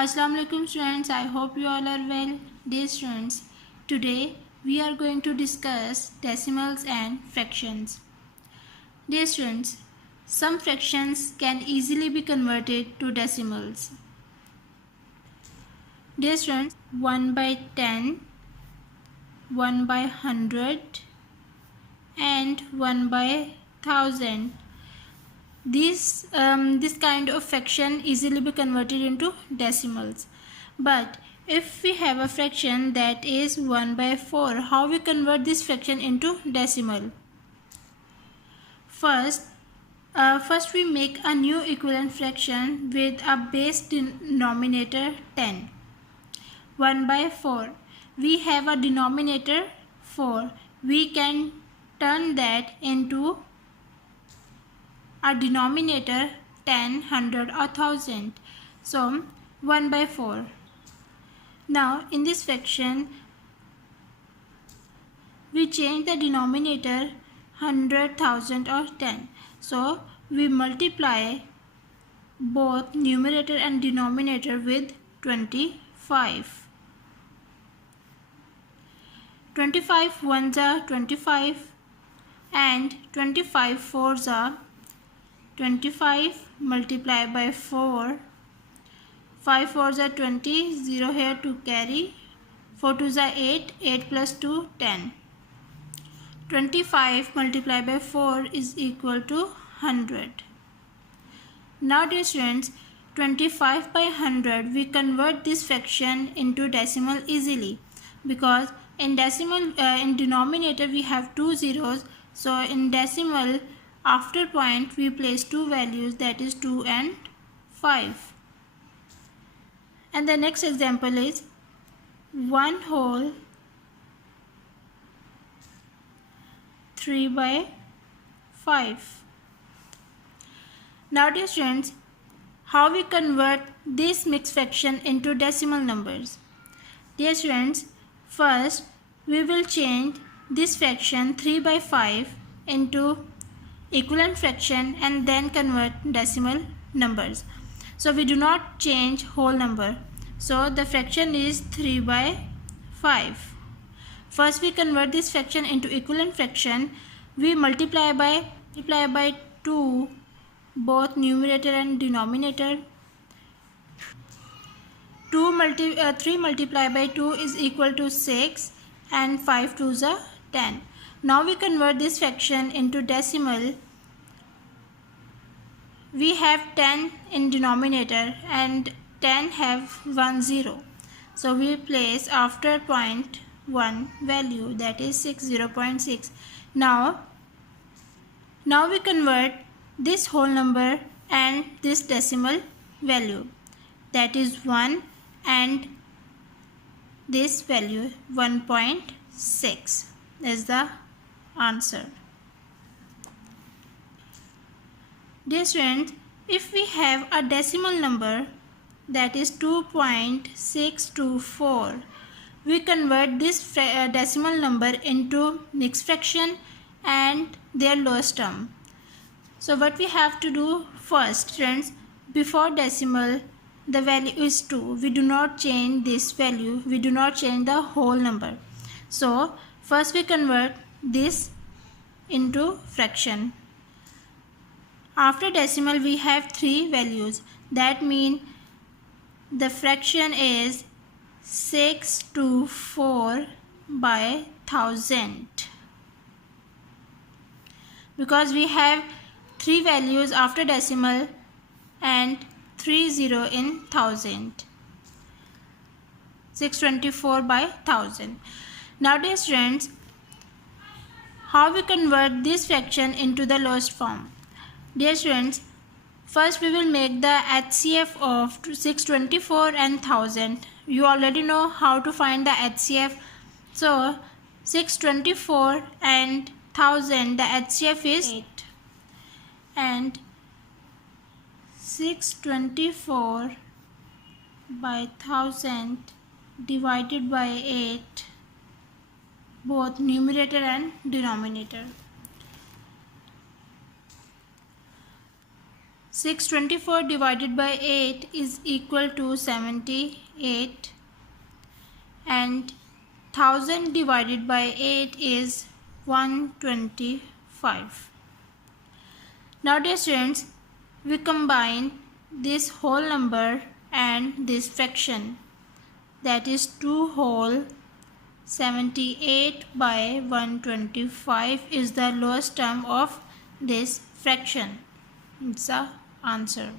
Assalamu alaikum students, I hope you all are well. Dear students, today we are going to discuss decimals and fractions. Dear students, some fractions can easily be converted to decimals. Dear students, 1 by 10, 1 by 100 and 1 by 1000. This kind of fraction easily be converted into decimals. But if we have a fraction that is 1 by 4, how we convert this fraction into decimal? First we make a new equivalent fraction with a base denominator 10. 1 by 4. We have a denominator 4. We can turn that into a denominator 10, 100 or 1000. So 1 by 4. Now in this fraction we change the denominator 100, 1000 or 10. So we multiply both numerator and denominator with 25. 25 ones are 25 and 25 fours are 25 multiplied by 4. 5 fours are 20, 0 here to carry. 4 twos are 8, 8 plus 2, 10. 25 multiplied by 4 is equal to 100. Now dear students, 25 by 100 we convert this fraction into decimal easily, because in denominator we have two zeros, so in decimal after point we place two values, that is 2 and 5. And the next example is 1 whole 3 by 5. Now dear students, how we convert this mixed fraction into decimal numbers? Dear students, first we will change this fraction 3 by 5 into equivalent fraction and then convert decimal numbers. So we do not change whole number. So the fraction is 3 by 5. First we convert this fraction into equivalent fraction. We multiply by 2 both numerator and denominator. 3 multiplied by 2 is equal to 6 and 5 twos are 10. Now we convert this fraction into decimal. We have 10 in denominator and 10 have 1 0. So we place after point 1 value, that is 0.6. Now we convert this whole number and this decimal value, that is 1 and this value 1.6 is the answer. Dear students, if we have a decimal number that is 2.624, we convert this decimal number into mixed fraction and their lowest term. So what we have to do first, friends, before decimal the value is 2. We do not change this value. We do not change the whole number. So first we convert this into fraction. After decimal we have 3 values. That means the fraction is 624 by 1000. Because we have 3 values after decimal and 3 0 in 1000. 624 by 1000. Now dear students, how we convert this fraction into the lowest form? Dear students, first we will make the HCF of 624 and 1000. You already know how to find the HCF. So 624 and 1000, the HCF is 8. And 624 by 1000 divided by 8, both numerator and denominator. 624 divided by 8 is equal to 78, and 1000 divided by 8 is 125. Now dear students, we combine this whole number and this fraction, that is 2 whole 78 by 125 is the lowest term of this fraction. It's the answer.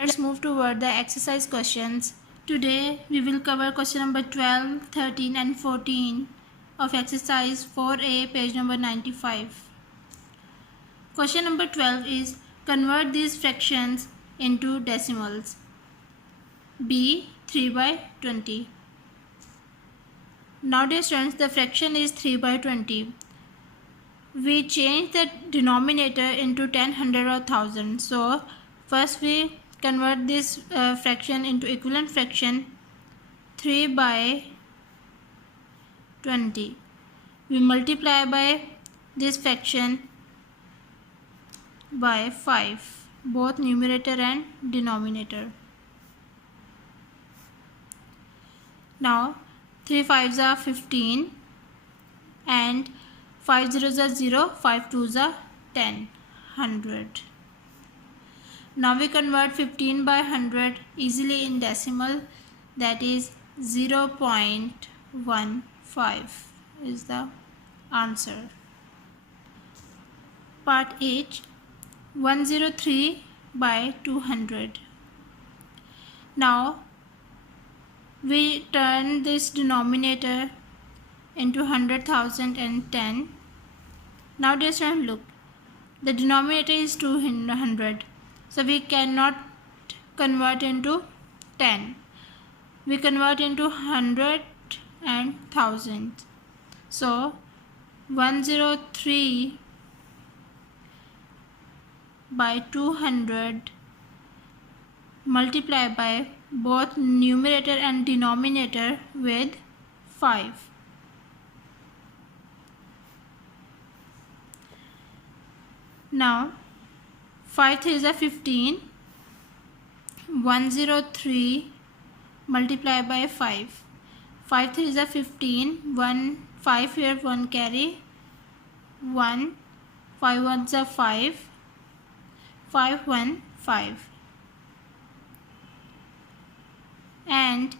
Let's move toward the exercise questions. Today we will cover question number 12, 13 and 14 of exercise 4A, page number 95. Question number 12 is convert these fractions into decimals. B 3 by 20. Now dear students, the fraction is 3 by 20. We change the denominator into 10, 100 or 1000. So first we convert this fraction into equivalent fraction. 3 by 20. We multiply by this fraction by 5, both numerator and denominator. Now 3 5s are 15 and 5 zeros are 0, 5 2s are 10, 100. Now we convert 15 by 100 easily in decimal, that is 0.15 is the answer. Part H, 103 by 200. Now we turn this denominator into 100,000 and 10. Now dear students, look, the denominator is 200, so we cannot convert into 10. We convert into 100 and 1000. So 103 by 200 multiply by both numerator and denominator with 5. Now 5 3s are 15. 103 multiply by 5. 5 3s are 15. 1 5 here, 1 carry 1. 5 1s are 5. 5 1 5. And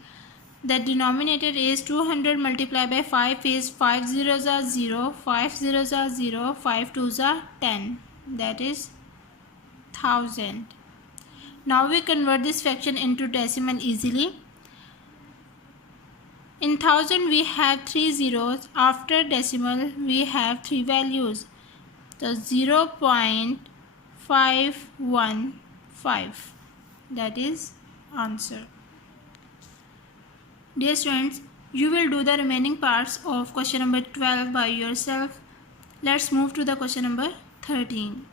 the denominator is 200 multiplied by 5 is 5 zeros are 0, 5 zeros are 0, 5 2s are 10, that is 1000. Now we convert this fraction into decimal easily. In 1000 we have 3 zeros, after decimal we have 3 values, so 0.515, that is answer. Dear students, you will do the remaining parts of question number 12 by yourself. Let's move to the question number 13.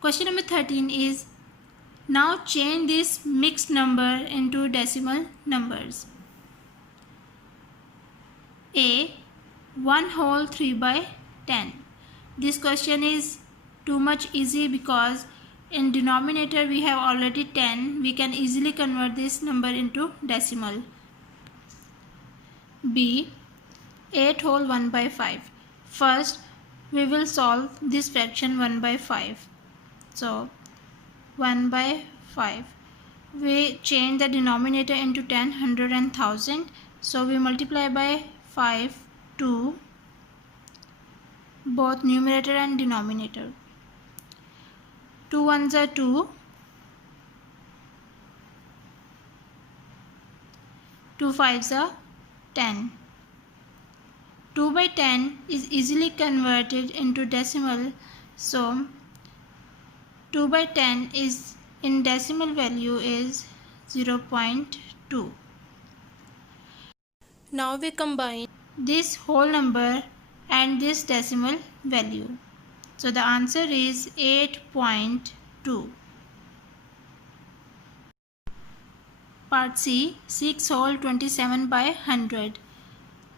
Question number 13 is, now change this mixed number into decimal numbers. A 1 whole 3 by 10. This question is too much easy because in denominator we have already 10. We can easily convert this number into decimal. B 8 whole 1 by 5. First we will solve this fraction 1 by 5. So 1 by 5. We change the denominator into 10, 100 and 1000. So we multiply by 5 to both numerator and denominator. 2 1s are 2. 2 5s are 10. 2 by 10 is easily converted into decimal, so 2 by 10 is in decimal value is 0.2. Now we combine this whole number and this decimal value, so the answer is 8.2. Part C, 6 whole 27 by 100.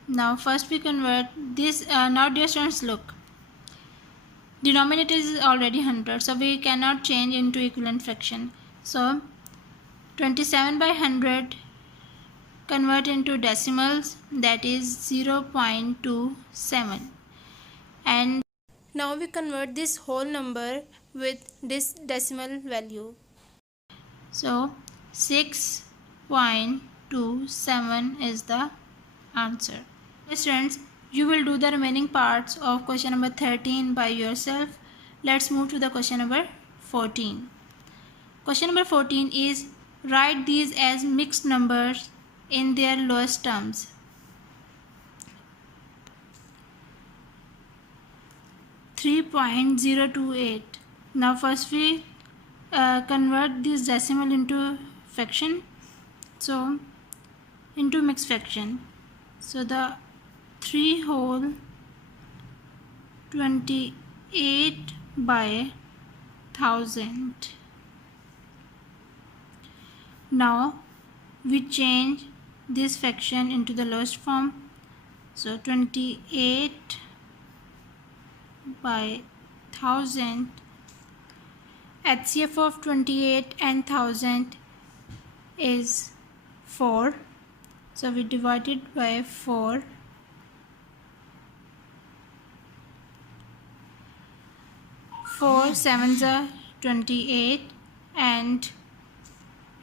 Now first we convert this. Now dear students, look, Denominator is already 100, so we cannot change into equivalent fraction. So 27 by 100 convert into decimals, that is 0.27. And now we convert this whole number with this decimal value. So 6.27 is the answer. Yes friends, you will do the remaining parts of question number 13 by yourself. Let's move to the question number 14. Question number 14 is write these as mixed numbers in their lowest terms. .028. Now first we convert this decimal into fraction, so into mixed fraction. So the 3 whole 28 by 1000. Now we change this fraction into the lowest form. So 28 by 1000. HCF of 28 and 1000 is 4. So we divide it by 4. 4 sevens are 28, and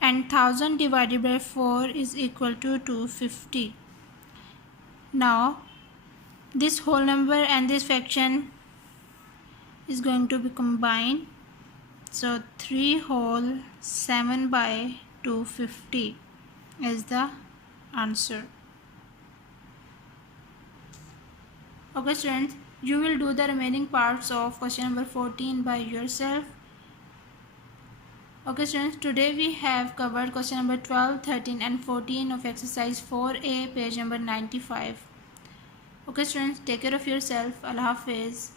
1000 divided by 4 is equal to 250. Now this whole number and this fraction is going to be combined. So 3 whole 7 by 250 is the answer. Okay students, you will do the remaining parts of question number 14 by yourself. Okay students, today we have covered question number 12, 13 and 14 of exercise 4A, page number 95. Okay students, take care of yourself. Allah Hafiz.